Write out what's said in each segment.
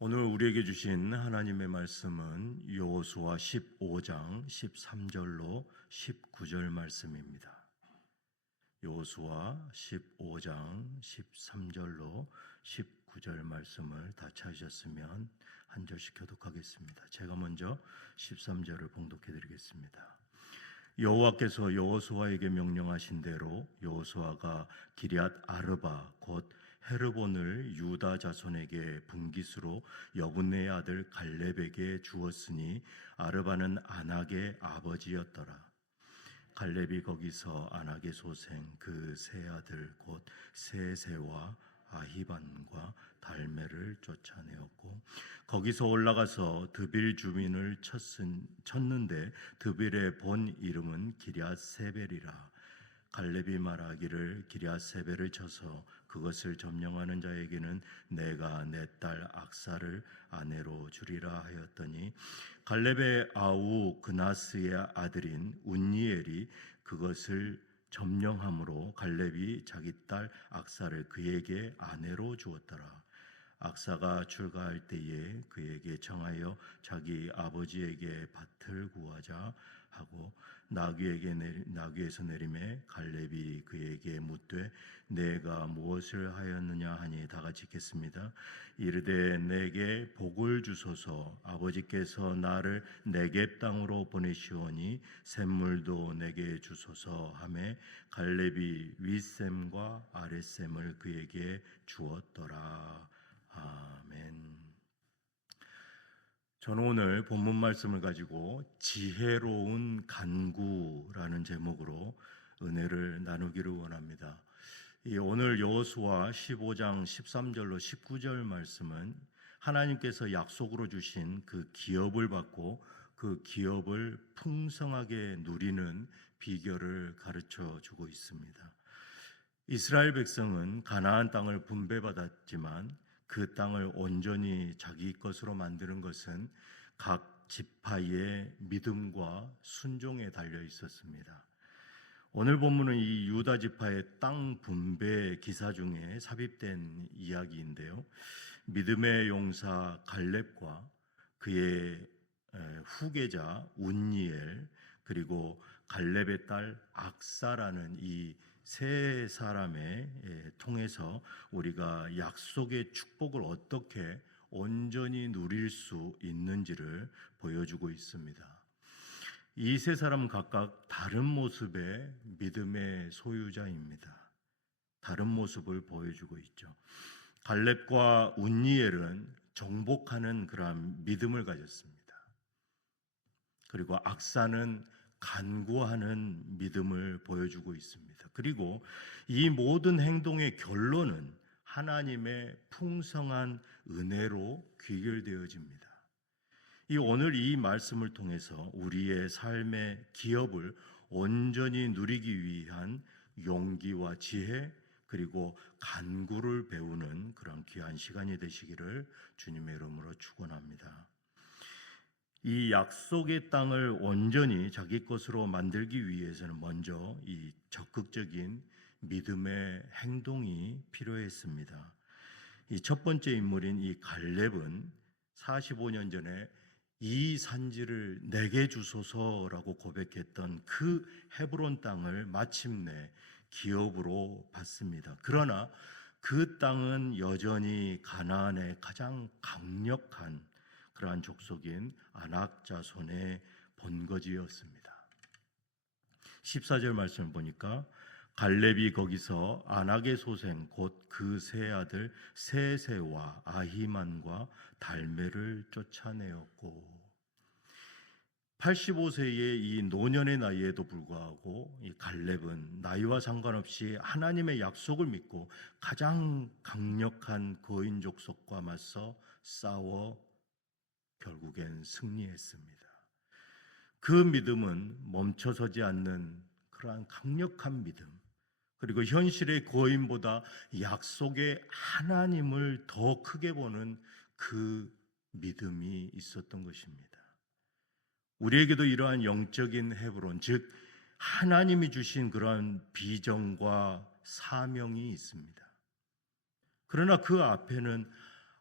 오늘 우리에게 주신 하나님의 말씀은 여호수아 15장 13절로 19절 말씀입니다. 여호수아 15장 13절로 19절 말씀을 다 찾으셨으면 한 절씩 교독하겠습니다. 제가 먼저 13절을 봉독해 드리겠습니다. 여호와께서 여호수아에게 명령하신 대로 여호수아가 기럇 아르바 곧 헤르본을 유다 자손에게 분깃으로 여분네의 아들 갈렙에게 주었으니 아르바는 아낙의 아버지였더라. 갈렙이 거기서 아낙의 소생 그 세 아들 곧 세세와 아히반과 달메를 쫓아내었고 거기서 올라가서 드빌 주민을 쳤는데 드빌의 본 이름은 기럇세벨이라. 갈렙이 말하기를 기럇세벨을 쳐서 그것을 점령하는 자에게는 내가 내 딸 악사를 아내로 주리라 하였더니 갈렙의 아우 그나스의 아들인 운니엘이 그것을 점령함으로 갈렙이 자기 딸 악사를 그에게 아내로 주었더라. 악사가 출가할 때에 그에게 청하여 자기 아버지에게 밭을 구하자 하고 나귀에서 내림에 갈렙이 그에게 묻되 내가 무엇을 하였느냐 하니 다같이 읽겠습니다. 이르되 내게 복을 주소서. 아버지께서 나를 네겝 땅으로 보내시오니 샘물도 내게 주소서 하매 갈렙이 윗샘과 아랫샘을 그에게 주었더라. 아멘. 저는 오늘 본문 말씀을 가지고 지혜로운 간구라는 제목으로 은혜를 나누기를 원합니다. 오늘 여호수아 15장 13절로 19절 말씀은 하나님께서 약속으로 주신 그 기업을 받고 그 기업을 풍성하게 누리는 비결을 가르쳐 주고 있습니다. 이스라엘 백성은 가나안 땅을 분배받았지만 그 땅을 온전히 자기 것으로 만드는 것은 각 지파의 믿음과 순종에 달려 있었습니다. 오늘 본문은 이 유다 지파의 땅 분배 기사 중에 삽입된 이야기인데요. 믿음의 용사 갈렙과 그의 후계자 운니엘 그리고 갈렙의 딸 악사라는 이 세 사람의 통해서 우리가 약속의 축복을 어떻게 온전히 누릴 수 있는지를 보여주고 있습니다. 이 세 사람은 각각 다른 모습의 믿음의 소유자입니다. 다른 모습을 보여주고 있죠. 갈렙과 운니엘은 정복하는 그러한 믿음을 가졌습니다. 그리고 악사는 간구하는 믿음을 보여주고 있습니다. 그리고 이 모든 행동의 결론은 하나님의 풍성한 은혜로 귀결되어집니다. 오늘 이 말씀을 통해서 우리의 삶의 기업을 온전히 누리기 위한 용기와 지혜 그리고 간구를 배우는 그런 귀한 시간이 되시기를 주님의 이름으로 축원합니다. 이 약속의 땅을 온전히 자기 것으로 만들기 위해서는 먼저 이 적극적인 믿음의 행동이 필요했습니다. 이 첫 번째 인물인 이 갈렙은 45년 전에 이 산지를 내게 주소서라고 고백했던 그 헤브론 땅을 마침내 기업으로 받습니다. 그러나 그 땅은 여전히 가나안의 가장 강력한 그러한 족속인 아낙 자손의 본거지였습니다. 14절 말씀을 보니까 갈렙이 거기서 아낙의 소생 곧 그 세 아들 세세와 아히만과 달메를 쫓아내었고 85세의 이 노년의 나이에도 불구하고 이 갈렙은 나이와 상관없이 하나님의 약속을 믿고 가장 강력한 거인 족속과 맞서 싸워 결국엔 승리했습니다. 그 믿음은 멈춰서지 않는 그러한 강력한 믿음, 그리고 현실의 거인보다 약속의 하나님을 더 크게 보는 그 믿음이 있었던 것입니다. 우리에게도 이러한 영적인 헤브론, 즉 하나님이 주신 그러한 비전과 사명이 있습니다. 그러나 그 앞에는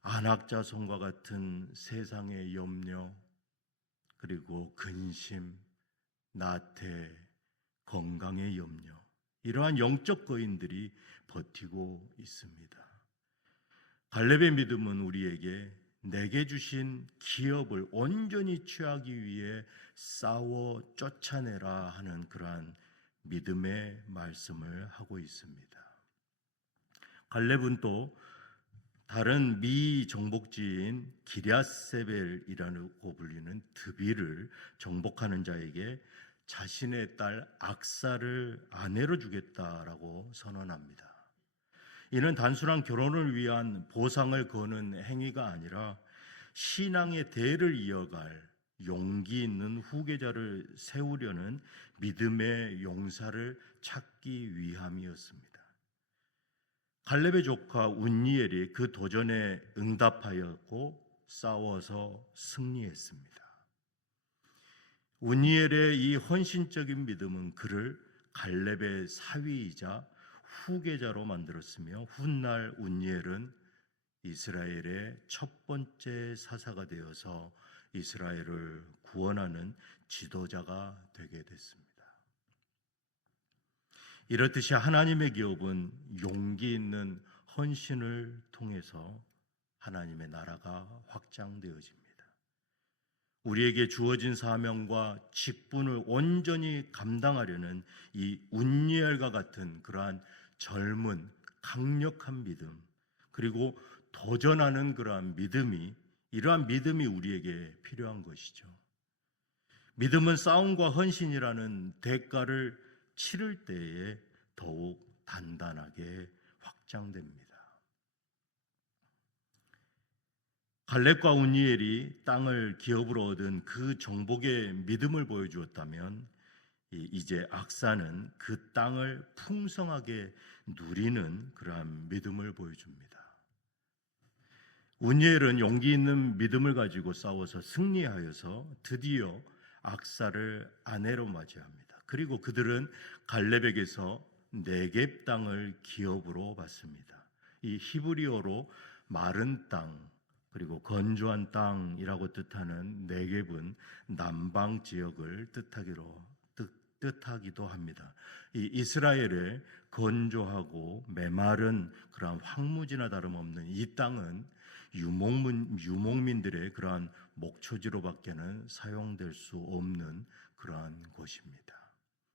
안악자손과 같은 세상의 염려, 그리고 근심, 나태, 건강의 염려, 이러한 영적 거인들이 버티고 있습니다. 갈렙의 믿음은 우리에게 내게 주신 기업을 온전히 취하기 위해 싸워 쫓아내라 하는 그러한 믿음의 말씀을 하고 있습니다. 갈렙은 또 다른 미 정복지인 기럇세벨이라고 불리는 드비를 정복하는 자에게 자신의 딸 악사를 아내로 주겠다라고 선언합니다. 이는 단순한 결혼을 위한 보상을 거는 행위가 아니라 신앙의 대를 이어갈 용기 있는 후계자를 세우려는 믿음의 용사를 찾기 위함이었습니다. 갈렙의 조카 운니엘이 그 도전에 응답하였고 싸워서 승리했습니다. 운니엘의 이 헌신적인 믿음은 그를 갈렙의 사위이자 후계자로 만들었으며 훗날 운니엘은 이스라엘의 첫 번째 사사가 되어서 이스라엘을 구원하는 지도자가 되게 됐습니다. 이렇듯이 하나님의 기업은 용기 있는 헌신을 통해서 하나님의 나라가 확장되어집니다. 우리에게 주어진 사명과 직분을 온전히 감당하려는 이 운니엘과 같은 그러한 젊은 강력한 믿음, 그리고 도전하는 그러한 믿음이, 이러한 믿음이 우리에게 필요한 것이죠. 믿음은 싸움과 헌신이라는 대가를 치를 때에 더욱 단단하게 확장됩니다. 갈렙과 운니엘이 땅을 기업으로 얻은 그 정복의 믿음을 보여주었다면 이제 악사는 그 땅을 풍성하게 누리는 그러한 믿음을 보여줍니다. 운니엘은 용기 있는 믿음을 가지고 싸워서 승리하여서 드디어 악사를 아내로 맞이합니다. 그리고 그들은 갈렙에게서 네겝 땅을 기업으로 받습니다. 이 히브리어로 마른 땅, 그리고 건조한 땅이라고 뜻하는 네겝은 남방 지역을 뜻하기도 합니다. 이 이스라엘의 건조하고 메마른 그러한 황무지나 다름없는 이 땅은 유목민들의 그러한 목초지로밖에는 사용될 수 없는 그러한 곳입니다.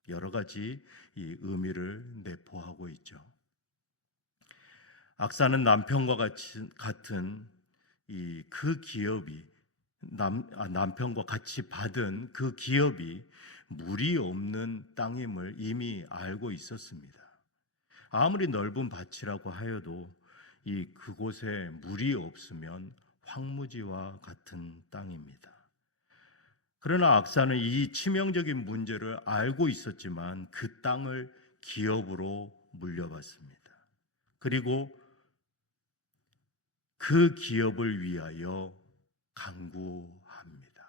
여러 가지 이 의미를 내포하고 있죠. 악사는 남편과 같은 그 기업이 남편과 같이 받은 그 기업이 물이 없는 땅임을 이미 알고 있었습니다. 아무리 넓은 밭이라고 하여도 그곳에 물이 없으면 황무지와 같은 땅입니다. 그러나 악사는 이 치명적인 문제를 알고 있었지만 그 땅을 기업으로 물려받습니다. 그리고 그 기업을 위하여 간구합니다.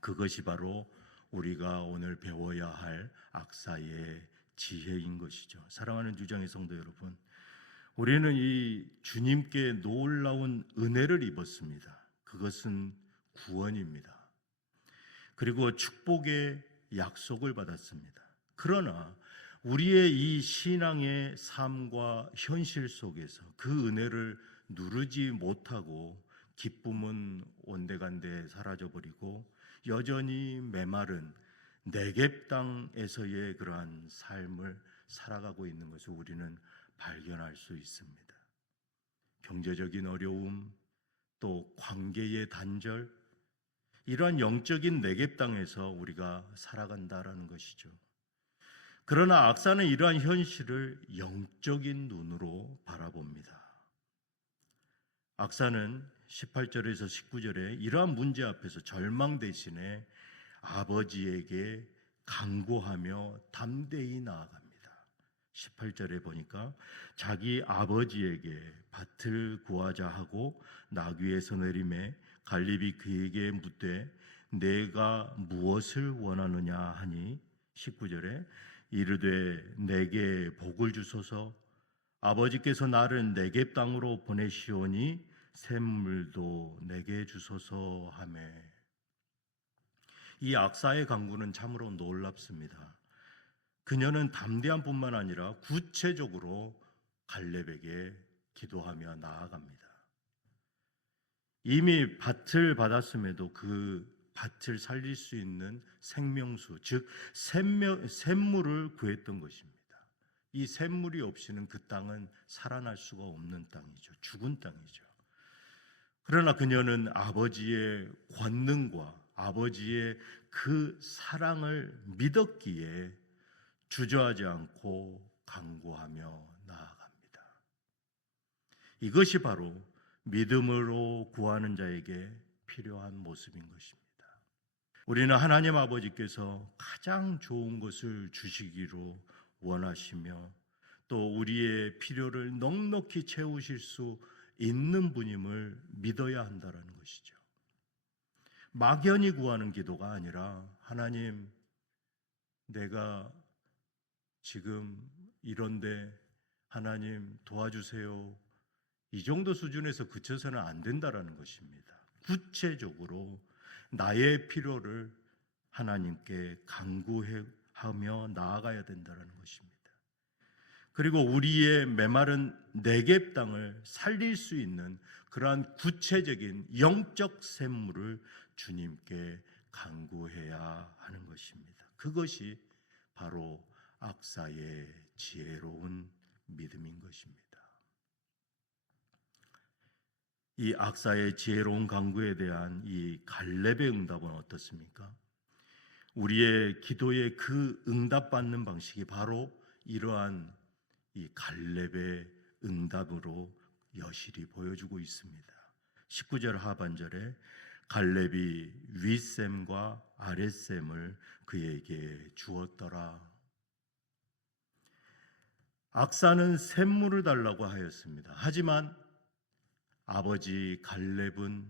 그것이 바로 우리가 오늘 배워야 할 악사의 지혜인 것이죠. 사랑하는 주장의 성도 여러분, 우리는 이 주님께 놀라운 은혜를 입었습니다. 그것은 구원입니다. 그리고 축복의 약속을 받았습니다. 그러나 우리의 이 신앙의 삶과 현실 속에서 그 은혜를 누르지 못하고 기쁨은 온데간데 사라져버리고 여전히 메마른 네겝 땅에서의 그러한 삶을 살아가고 있는 것을 우리는 발견할 수 있습니다. 경제적인 어려움, 또 관계의 단절, 이러한 영적인 네겝 땅에서 우리가 살아간다라는 것이죠. 그러나 악사는 이러한 현실을 영적인 눈으로 바라봅니다. 악사는 18절에서 19절에 이러한 문제 앞에서 절망 대신에 아버지에게 간구하며 담대히 나아갑니다. 18절에 보니까 자기 아버지에게 밭을 구하자 하고 나귀에서 내리매 갈렙이 그에게 묻되 내가 무엇을 원하느냐 하니 19절에 이르되 내게 복을 주소서 아버지께서 나를 네겝 땅으로 보내시오니 샘물도 내게 주소서 하매. 이 악사의 간구는 참으로 놀랍습니다. 그녀는 담대한 뿐만 아니라 구체적으로 갈렙에게 기도하며 나아갑니다. 이미 밭을 받았음에도 그 밭을 살릴 수 있는 생명수, 즉 샘물을 구했던 것입니다. 이 샘물이 없이는 그 땅은 살아날 수가 없는 땅이죠. 죽은 땅이죠. 그러나 그녀는 아버지의 권능과 아버지의 그 사랑을 믿었기에 주저하지 않고 간구하며 나아갑니다. 이것이 바로 믿음으로 구하는 자에게 필요한 모습인 것입니다. 우리는 하나님 아버지께서 가장 좋은 것을 주시기로 원하시며 또 우리의 필요를 넉넉히 채우실 수 있는 분임을 믿어야 한다는 것이죠. 막연히 구하는 기도가 아니라 하나님, 내가 지금 이런데 하나님 도와주세요. 이 정도 수준에서 그쳐서는 안 된다라는 것입니다. 구체적으로 나의 필요를 하나님께 간구하며 나아가야 된다는 것입니다. 그리고 우리의 메마른 네겝 땅을 살릴 수 있는 그러한 구체적인 영적 샘물을 주님께 간구해야 하는 것입니다. 그것이 바로 악사의 지혜로운 믿음인 것입니다. 이 악사의 지혜로운 간구에 대한 이 갈렙의 응답은 어떻습니까? 우리의 기도의 그 응답받는 방식이 바로 이러한 이 갈렙의 응답으로 여실히 보여주고 있습니다. 19절 하반절에 갈렙이 윗샘과 아랫샘을 그에게 주었더라. 악사는 샘물을 달라고 하였습니다. 하지만 아버지 갈렙은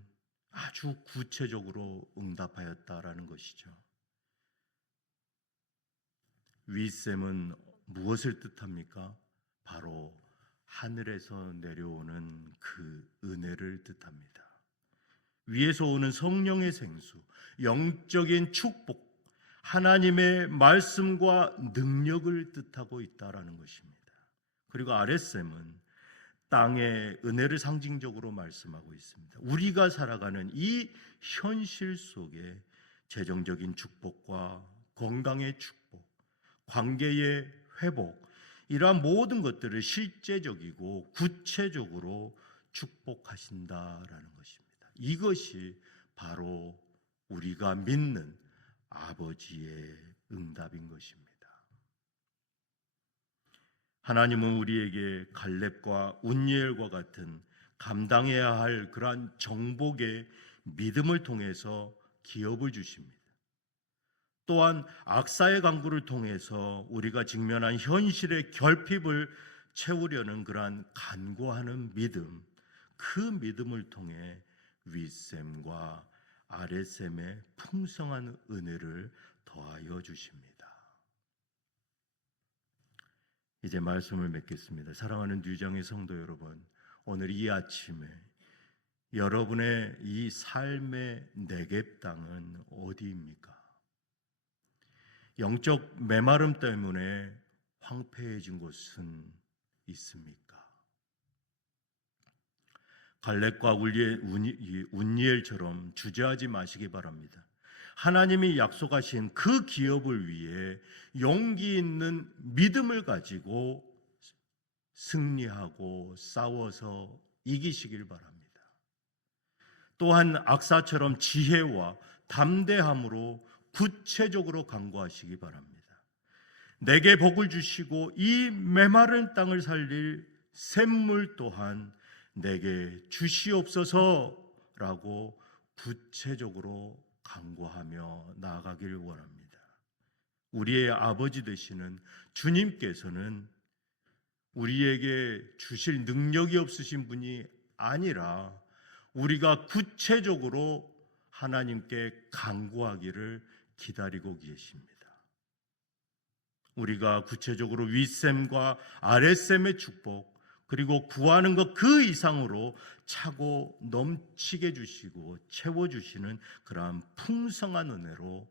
아주 구체적으로 응답하였다라는 것이죠. 윗샘은 무엇을 뜻합니까? 바로 하늘에서 내려오는 그 은혜를 뜻합니다. 위에서 오는 성령의 생수, 영적인 축복, 하나님의 말씀과 능력을 뜻하고 있다라는 것입니다. 그리고 아랫샘은 땅의 은혜를 상징적으로 말씀하고 있습니다. 우리가 살아가는 이 현실 속에 재정적인 축복과 건강의 축복, 관계의 회복, 이러한 모든 것들을 실제적이고 구체적으로 축복하신다라는 것입니다. 이것이 바로 우리가 믿는 아버지의 응답인 것입니다. 하나님은 우리에게 갈렙과 운니엘과 같은 감당해야 할 그러한 정복의 믿음을 통해서 기업을 주십니다. 또한 악사의 간구를 통해서 우리가 직면한 현실의 결핍을 채우려는 그러한 간구하는 믿음, 그 믿음을 통해 윗샘과 아랫샘의 풍성한 은혜를 더하여 주십니다. 이제 말씀을 맺겠습니다. 사랑하는 뉴장의 성도 여러분, 오늘 이 아침에 여러분의 이 삶의 네겝 땅은 어디입니까? 영적 메마름 때문에 황폐해진 곳은 있습니까? 갈렙과 운니엘처럼 주저하지 마시기 바랍니다. 하나님이 약속하신 그 기업을 위해 용기 있는 믿음을 가지고 승리하고 싸워서 이기시길 바랍니다. 또한 악사처럼 지혜와 담대함으로 구체적으로 간구하시기 바랍니다. 내게 복을 주시고 이 메마른 땅을 살릴 샘물 또한 내게 주시옵소서라고 구체적으로 간구하며 나아가길 원합니다. 우리의 아버지 되시는 주님께서는 우리에게 주실 능력이 없으신 분이 아니라 우리가 구체적으로 하나님께 간구하기를 기다리고 계십니다. 우리가 구체적으로 윗샘과 아랫샘의 축복, 그리고 구하는 것 그 이상으로 차고 넘치게 주시고 채워주시는 그러한 풍성한 은혜로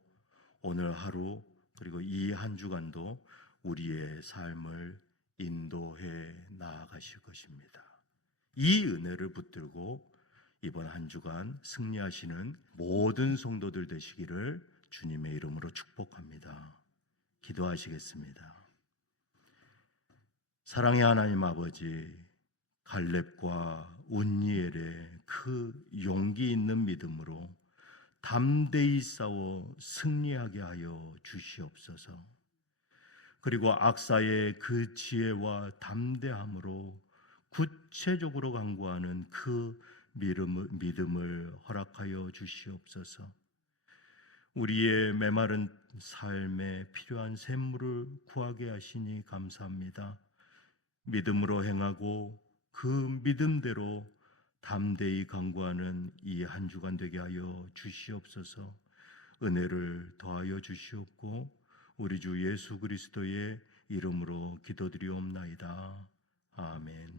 오늘 하루 그리고 이 한 주간도 우리의 삶을 인도해 나아가실 것입니다. 이 은혜를 붙들고 이번 한 주간 승리하시는 모든 성도들 되시기를 주님의 이름으로 축복합니다. 기도하시겠습니다. 사랑의 하나님 아버지, 갈렙과 운니엘의 그 용기 있는 믿음으로 담대히 싸워 승리하게 하여 주시옵소서. 그리고 악사의 그 지혜와 담대함으로 구체적으로 강구하는 그 믿음을 허락하여 주시옵소서. 우리의 메마른 삶에 필요한 샘물을 구하게 하시니 감사합니다. 믿음으로 행하고 그 믿음대로 담대히 강구하는 이 한 주간 되게 하여 주시옵소서. 은혜를 더하여 주시옵고 우리 주 예수 그리스도의 이름으로 기도드리옵나이다. 아멘.